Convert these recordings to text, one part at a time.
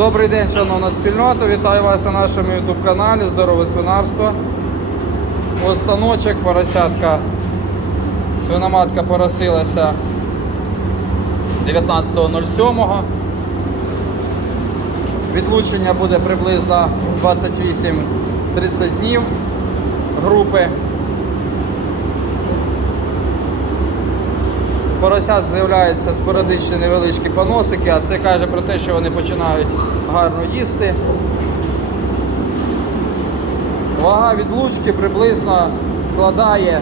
Добрий день, шановна спільнота. Вітаю вас на нашому YouTube каналі Здорове свинарство. Ось станочок, поросятка. Свиноматка поросилася 19.07. Відлучення буде приблизно 28-30 днів групи. Поросят з'являються спорадичні невеличкі поносики, а це каже про те, що вони починають гарно їсти. Вага відлучки приблизно складає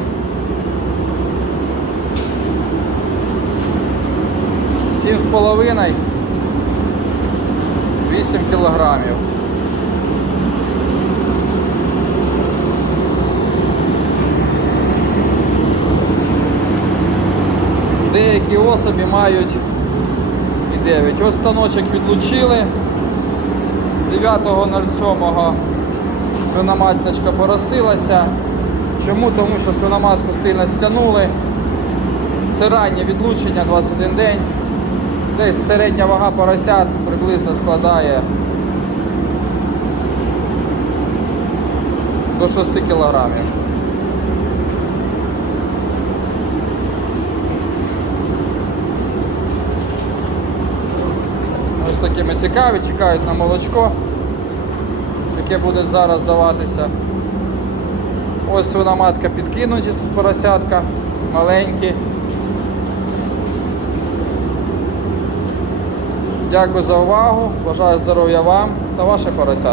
7,5 8 кілограмів. Деякі особі мають і 9. Ось станочок відлучили. 9.07 свиноматочка поросилася. Чому? Тому що свиноматку сильно стягнули. Це раннє відлучення 21 день. Десь середня вага поросят приблизно складає до 6 кілограмів. Ось такими цікаві, чекають на молочко, яке буде зараз даватися. Ось свиноматка підкинуті з поросятка, маленькі. Дякую за увагу, бажаю здоров'я вам та вашим поросяткам.